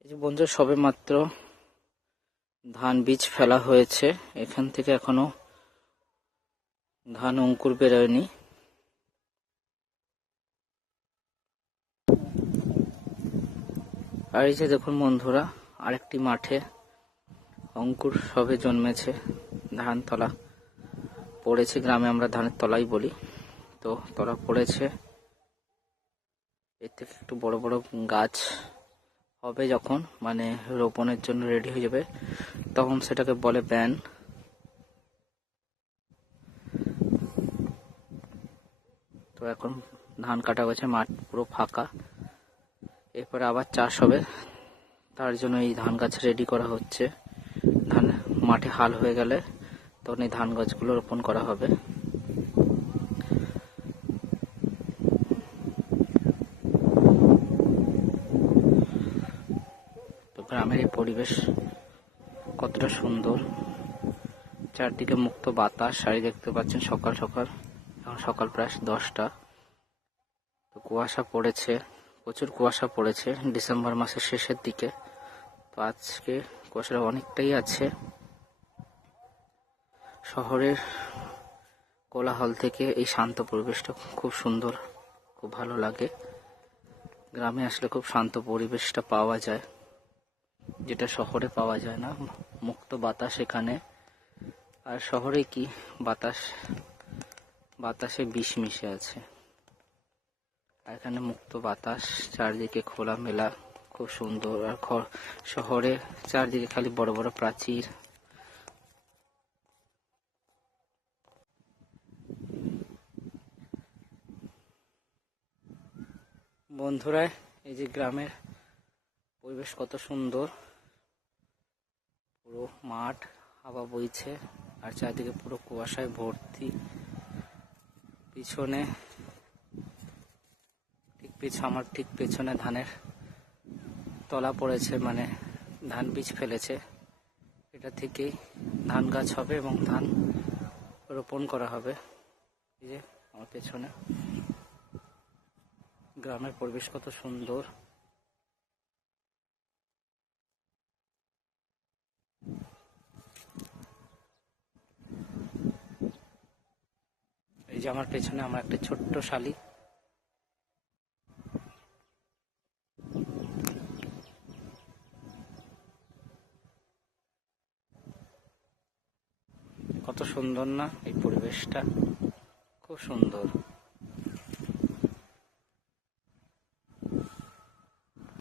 এই যে বন্ধু সবে মাত্র ধান বীজ ফেলা হয়েছে। এখান থেকে এখনও ধান অঙ্কুর বেরোয়নি। আর এই যে দেখুন বন্ধুরা, আরেকটি মাঠে অঙ্কুর সবে জন্মেছে। ধান তলা পড়েছে, গ্রামে আমরা ধানের তলাই বলি। তো তলা পড়েছে। এর থেকে একটু বড় বড় গাছ হবে যখন মানে রোপণের জন্য রেডি হয়ে যাবে। তখন সেটাকে বলে ব্যান তো এখন ধান কাটা হয়েছে, মাঠ পুরো ফাঁকা। এরপরে আবার চাষ হবে। তার জন্য এই ধান গাছ রেডি করা হচ্ছে। ধান মাঠে হাল হয়ে গেলে তখন এই ধান গাছগুলো রোপণ করা হবে তো গ্রামের এই পরিবেশ কতটা সুন্দর, চারদিকে মুক্ত বাতাস শাড়ি দেখতে পাচ্ছেন সকাল সকাল, এখন সকাল প্রায় দশটা। তো কুয়াশা পড়েছে, প্রচুর কুয়াশা পড়েছে ডিসেম্বর মাসের শেষের দিকে। তো আজকে কুয়াশাটা অনেকটাই আছে। শহরের কোলাহল থেকে এই শান্ত পরিবেশটা খুব সুন্দর, খুব ভালো লাগে। গ্রামে আসলে খুব শান্ত পরিবেশটা পাওয়া যায়। যেটা শহরে পাওয়া যায় না, মুক্ত বাতাস এখানে। আর শহরে কি? বাতাস, বাতাসে বিষ মিশে আছে। আর এখানে মুক্ত বাতাস, চারদিকে খোলা মেলা খুব সুন্দর। আর শহরে চারদিকে খালি বড় বড় প্রাচীর। বন্ধুরা, এই যে গ্রামের পরিবেশ কত সুন্দর। পুরো মাঠ হাওয়া বইছে, আর চারদিকে পুরো কুয়াশায় ভর্তি। পিছনে, ঠিক পিছনে আমার ঠিক পেছনে ধানের তলা পড়েছে মানে ধান বীজ ফেলেছে। এটা থেকেই ধান গাছ হবে এবং ধান রোপণ করা হবে। এই যে, আমার পেছনে। গ্রামের পরিবেশ কত সুন্দর। আমার পেছনে আমার একটা ছোট্ট শালিক কত সুন্দর না এই পরিবেশটা। খুব সুন্দর।